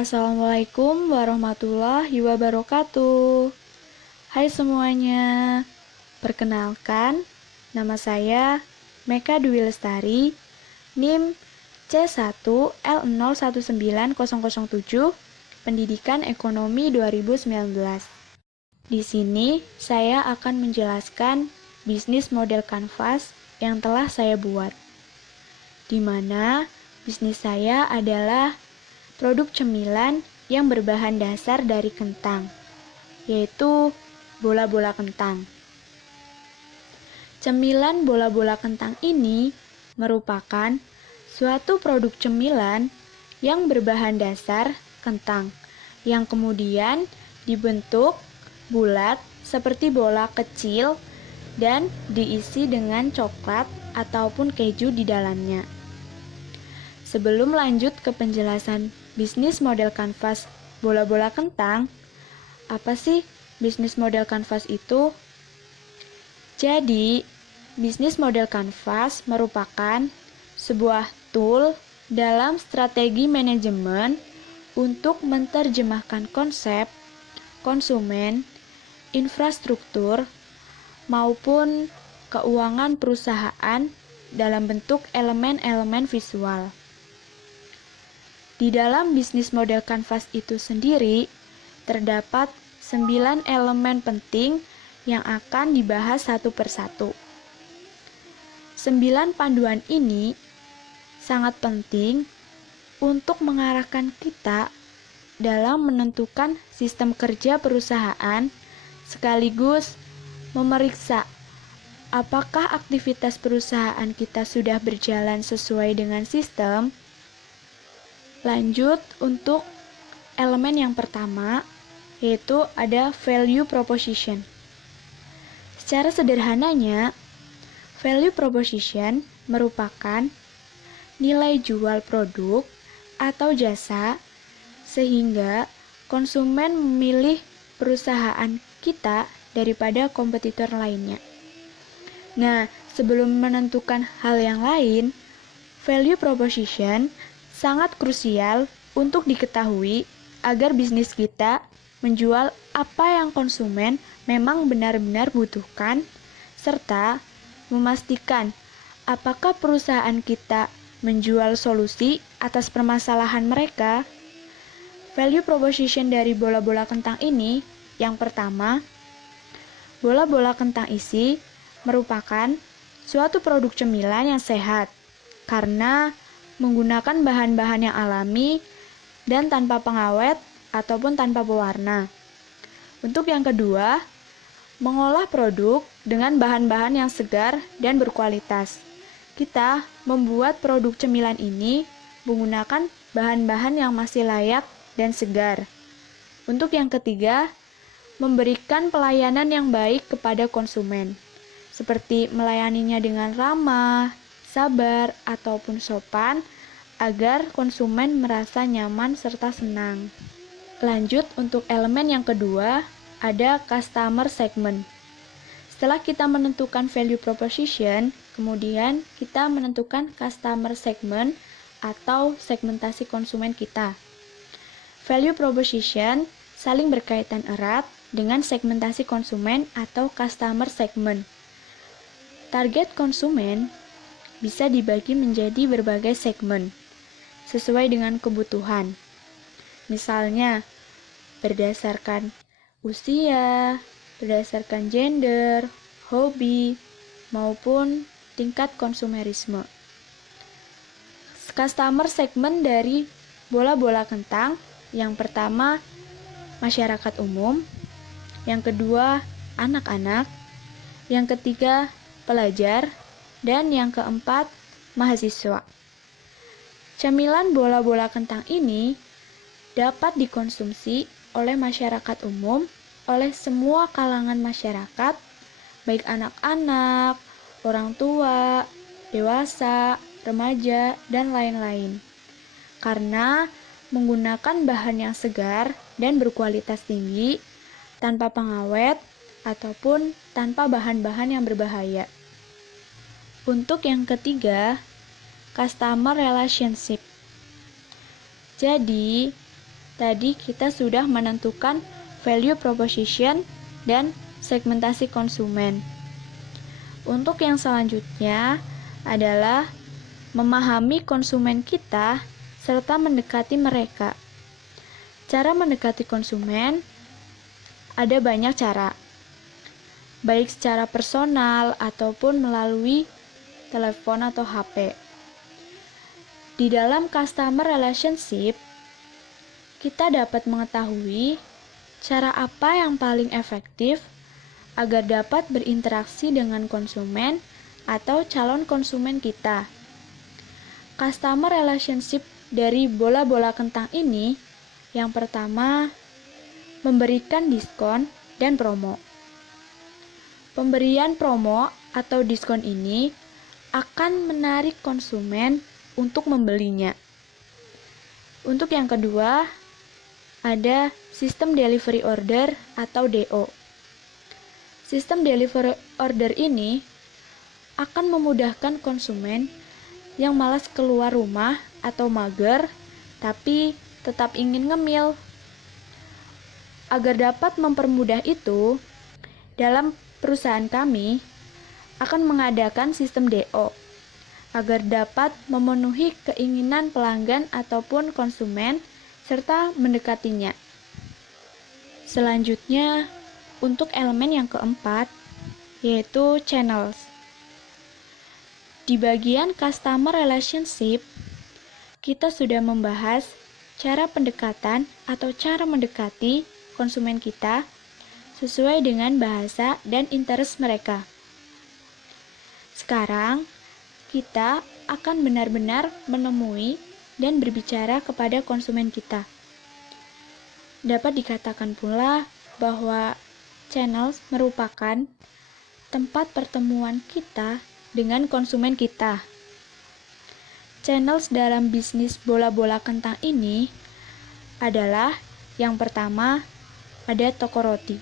Assalamualaikum warahmatullahi wabarakatuh. Hai semuanya, perkenalkan, nama saya Meka Dwi Lestari, NIM C1L019007, Pendidikan Ekonomi 2019. Di sini saya akan menjelaskan bisnis model kanvas yang telah saya buat, di mana bisnis saya adalah produk cemilan yang berbahan dasar dari kentang, yaitu bola-bola kentang. Cemilan bola-bola kentang ini merupakan suatu produk cemilan yang berbahan dasar kentang, yang kemudian dibentuk bulat seperti bola kecil dan diisi dengan coklat ataupun keju di dalamnya. Sebelum lanjut ke penjelasan bisnis model kanvas bola-bola kentang, apa sih bisnis model kanvas itu? Jadi, bisnis model kanvas merupakan sebuah tool dalam strategi manajemen untuk menerjemahkan konsep, konsumen, infrastruktur, maupun keuangan perusahaan dalam bentuk elemen-elemen visual. Di dalam bisnis model kanvas itu sendiri, terdapat 9 elemen penting yang akan dibahas satu persatu. 9 panduan ini sangat penting untuk mengarahkan kita dalam menentukan sistem kerja perusahaan, sekaligus memeriksa apakah aktivitas perusahaan kita sudah berjalan sesuai dengan sistem. Lanjut untuk elemen yang pertama, yaitu ada value proposition. Secara sederhananya, value proposition merupakan nilai jual produk atau jasa sehingga konsumen memilih perusahaan kita daripada kompetitor lainnya. Nah, sebelum menentukan hal yang lain, value proposition sangat krusial untuk diketahui agar bisnis kita menjual apa yang konsumen memang benar-benar butuhkan, serta memastikan apakah perusahaan kita menjual solusi atas permasalahan mereka. Value proposition dari bola-bola kentang ini, yang pertama, bola-bola kentang isi merupakan suatu produk cemilan yang sehat karena menggunakan bahan-bahan yang alami dan tanpa pengawet ataupun tanpa pewarna. Untuk yang kedua, mengolah produk dengan bahan-bahan yang segar dan berkualitas. Kita membuat produk cemilan ini menggunakan bahan-bahan yang masih layak dan segar. Untuk yang ketiga, memberikan pelayanan yang baik kepada konsumen, seperti melayaninya dengan ramah, sabar, ataupun sopan agar konsumen merasa nyaman serta senang. Lanjut untuk elemen yang kedua, ada customer segment. Setelah kita menentukan value proposition, kemudian kita menentukan customer segment atau segmentasi konsumen kita. Value proposition saling berkaitan erat dengan segmentasi konsumen atau customer segment. Target konsumen bisa dibagi menjadi berbagai segmen sesuai dengan kebutuhan. Misalnya, berdasarkan usia, berdasarkan gender, hobi, maupun tingkat konsumerisme. Customer segmen dari bola-bola kentang, yang pertama masyarakat umum, yang kedua anak-anak, yang ketiga pelajar, dan yang keempat, mahasiswa. Cemilan bola-bola kentang ini dapat dikonsumsi oleh masyarakat umum, oleh semua kalangan masyarakat, baik anak-anak, orang tua, dewasa, remaja, dan lain-lain. Karena menggunakan bahan yang segar dan berkualitas tinggi, tanpa pengawet, ataupun tanpa bahan-bahan yang berbahaya. Untuk yang ketiga, customer relationship. Jadi, tadi kita sudah menentukan value proposition dan segmentasi konsumen. Untuk yang selanjutnya adalah memahami konsumen kita serta mendekati mereka. Cara mendekati konsumen ada banyak cara, baik secara personal ataupun melalui telepon atau HP. Di dalam customer relationship, kita dapat mengetahui cara apa yang paling efektif agar dapat berinteraksi dengan konsumen atau calon konsumen kita. Customer relationship dari bola-bola kentang ini, yang pertama, memberikan diskon dan promo. Pemberian promo atau diskon ini akan menarik konsumen untuk membelinya. Untuk yang kedua, ada sistem delivery order atau DO. Sistem delivery order ini akan memudahkan konsumen yang malas keluar rumah atau mager, tapi tetap ingin ngemil. Agar dapat mempermudah itu, dalam perusahaan kami akan mengadakan sistem DO agar dapat memenuhi keinginan pelanggan ataupun konsumen serta mendekatinya. Selanjutnya, untuk elemen yang keempat, yaitu channels. Di bagian customer relationship, kita sudah membahas cara pendekatan atau cara mendekati konsumen kita sesuai dengan bahasa dan interest mereka. Sekarang, kita akan benar-benar menemui dan berbicara kepada konsumen kita. Dapat dikatakan pula bahwa channels merupakan tempat pertemuan kita dengan konsumen kita. Channels dalam bisnis bola-bola kentang ini adalah yang pertama ada toko roti,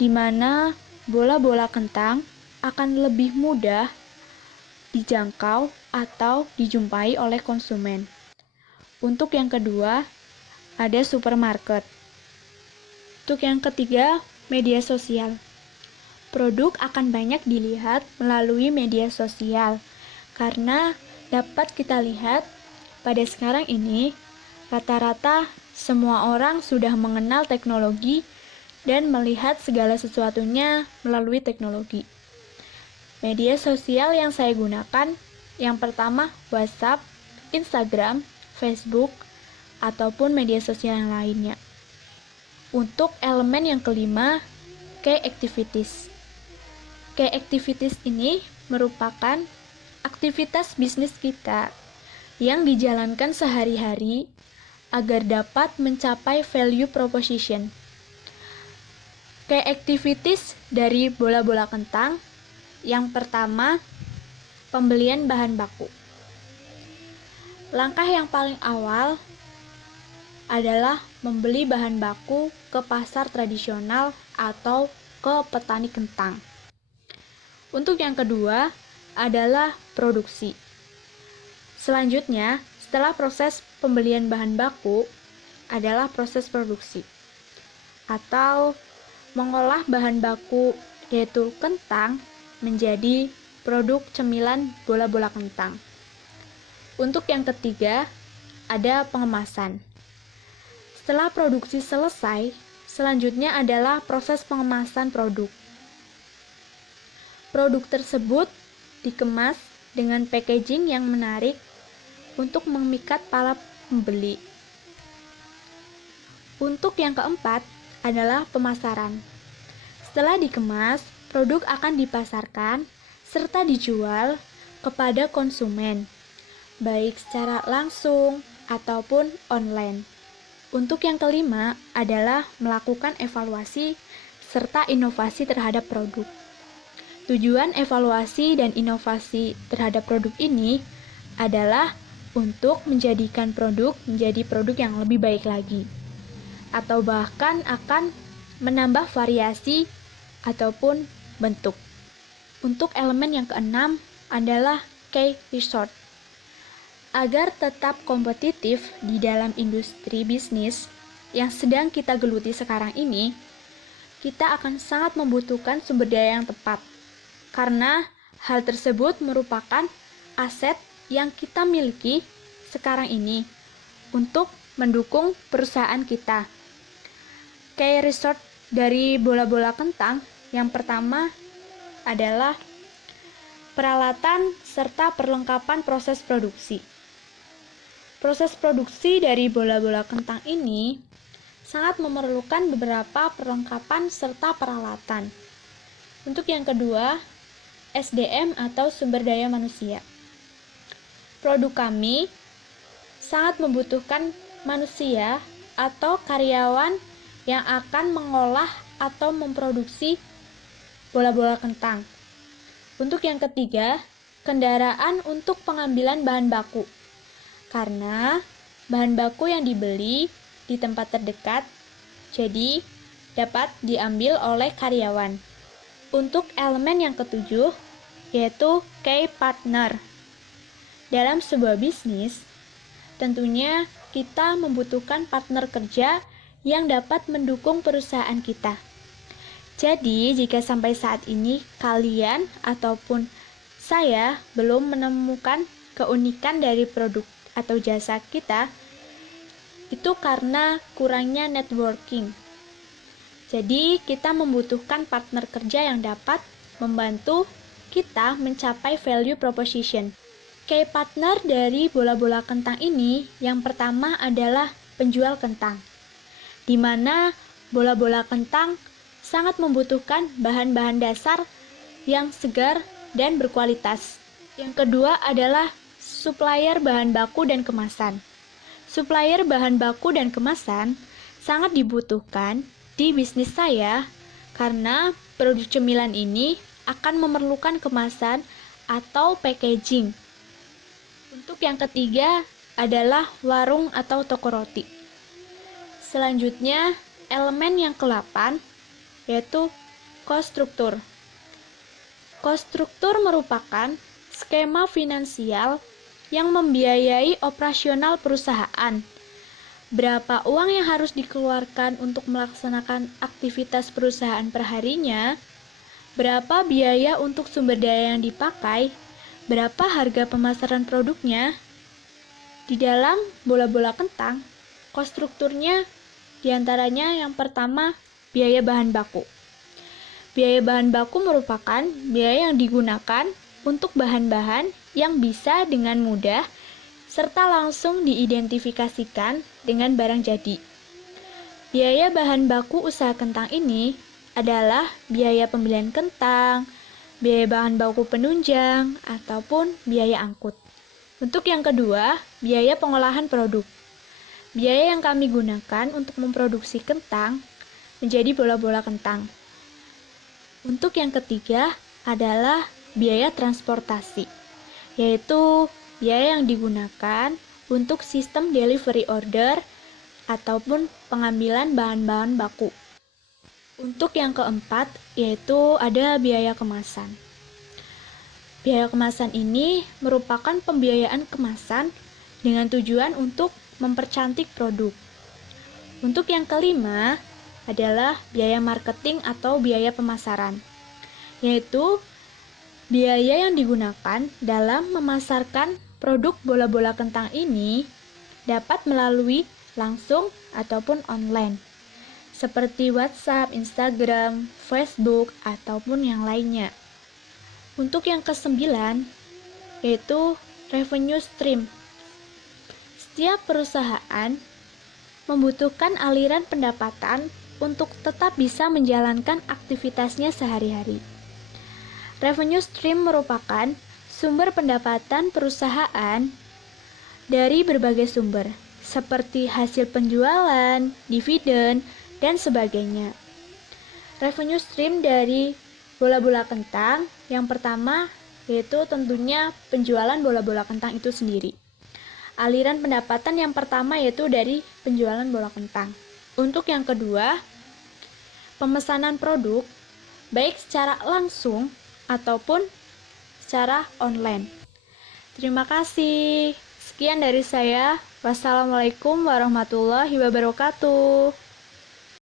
di mana bola-bola kentang akan lebih mudah dijangkau atau dijumpai oleh konsumen. Untuk yang kedua, ada supermarket. Untuk yang ketiga, media sosial. Produk akan banyak dilihat melalui media sosial, karena dapat kita lihat pada sekarang ini, rata-rata semua orang sudah mengenal teknologi dan melihat segala sesuatunya melalui teknologi. Media sosial yang saya gunakan, yang pertama WhatsApp, Instagram, Facebook, ataupun media sosial yang lainnya. Untuk elemen yang kelima, key activities. Key activities ini merupakan aktivitas bisnis kita yang dijalankan sehari-hari agar dapat mencapai value proposition. Key activities dari bola-bola kentang, yang pertama, pembelian bahan baku. Langkah yang paling awal adalah membeli bahan baku ke pasar tradisional atau ke petani kentang. Untuk yang kedua adalah produksi. Selanjutnya, setelah proses pembelian bahan baku adalah proses produksi atau mengolah bahan baku yaitu kentang menjadi produk cemilan bola-bola kentang. Untuk yang ketiga, ada pengemasan. Setelah produksi selesai, selanjutnya adalah proses pengemasan produk. Produk tersebut dikemas dengan packaging yang menarik untuk memikat para pembeli. Untuk yang keempat adalah pemasaran. Setelah dikemas, produk akan dipasarkan serta dijual kepada konsumen, baik secara langsung ataupun online. Untuk yang kelima adalah melakukan evaluasi serta inovasi terhadap produk. Tujuan evaluasi dan inovasi terhadap produk ini adalah untuk menjadikan produk menjadi produk yang lebih baik lagi, atau bahkan akan menambah variasi ataupun bentuk. Untuk elemen yang keenam adalah key result. Agar tetap kompetitif di dalam industri bisnis yang sedang kita geluti sekarang ini, kita akan sangat membutuhkan sumber daya yang tepat. Karena hal tersebut merupakan aset yang kita miliki sekarang ini untuk mendukung perusahaan kita. Kayak resort dari bola-bola kentang, yang pertama adalah peralatan serta perlengkapan proses produksi. Proses produksi dari bola-bola kentang ini sangat memerlukan beberapa perlengkapan serta peralatan. Untuk yang kedua, SDM atau sumber daya manusia. Produk kami sangat membutuhkan manusia atau karyawan yang akan mengolah atau memproduksi bola-bola kentang. Untuk yang ketiga, kendaraan untuk pengambilan bahan baku. Karena bahan baku yang dibeli di tempat terdekat, jadi dapat diambil oleh karyawan. Untuk elemen yang ketujuh, yaitu key partner. Dalam sebuah bisnis, tentunya kita membutuhkan partner kerja yang dapat mendukung perusahaan kita. Jadi, jika sampai saat ini kalian ataupun saya belum menemukan keunikan dari produk atau jasa kita, itu karena kurangnya networking. Jadi, kita membutuhkan partner kerja yang dapat membantu kita mencapai value proposition. Key partner dari bola-bola kentang ini yang pertama adalah penjual kentang, di mana bola-bola kentang sangat membutuhkan bahan-bahan dasar yang segar dan berkualitas. Yang kedua adalah supplier bahan baku dan kemasan. Supplier bahan baku dan kemasan sangat dibutuhkan di bisnis saya karena produk cemilan ini akan memerlukan kemasan atau packaging. Untuk yang ketiga adalah warung atau toko roti. Selanjutnya, elemen yang ke-8 yaitu cost structure. Cost structure merupakan skema finansial yang membiayai operasional perusahaan. Berapa uang yang harus dikeluarkan untuk melaksanakan aktivitas perusahaan perharinya, berapa biaya untuk sumber daya yang dipakai, berapa harga pemasaran produknya. Di dalam bola-bola kentang, cost strukturnya diantaranya yang pertama, biaya bahan baku. Biaya bahan baku merupakan biaya yang digunakan untuk bahan-bahan yang bisa dengan mudah serta langsung diidentifikasikan dengan barang jadi. Biaya bahan baku usaha kentang ini adalah biaya pembelian kentang, biaya bahan baku penunjang, ataupun biaya angkut. Untuk yang kedua, biaya pengolahan produk. Biaya yang kami gunakan untuk memproduksi kentang menjadi bola-bola kentang. Untuk yang ketiga adalah biaya transportasi, yaitu biaya yang digunakan untuk sistem delivery order ataupun pengambilan bahan-bahan baku. Untuk yang keempat, yaitu ada biaya kemasan. Biaya kemasan ini merupakan pembiayaan kemasan dengan tujuan untuk mempercantik produk. Untuk yang kelima adalah biaya marketing atau biaya pemasaran, yaitu biaya yang digunakan dalam memasarkan produk bola-bola kentang ini dapat melalui langsung ataupun online, seperti WhatsApp, Instagram, Facebook, ataupun yang lainnya. Untuk yang kesembilan, yaitu revenue stream. Setiap perusahaan membutuhkan aliran pendapatan untuk tetap bisa menjalankan aktivitasnya sehari-hari. Revenue stream merupakan sumber pendapatan perusahaan dari berbagai sumber, seperti hasil penjualan, dividen, dan sebagainya. Revenue stream dari bola-bola kentang yang pertama yaitu tentunya penjualan bola-bola kentang itu sendiri. Aliran pendapatan yang pertama yaitu dari penjualan bola kentang. Untuk yang kedua, pemesanan produk baik secara langsung ataupun secara online. Terima kasih. Sekian dari saya. Wassalamualaikum warahmatullahi wabarakatuh.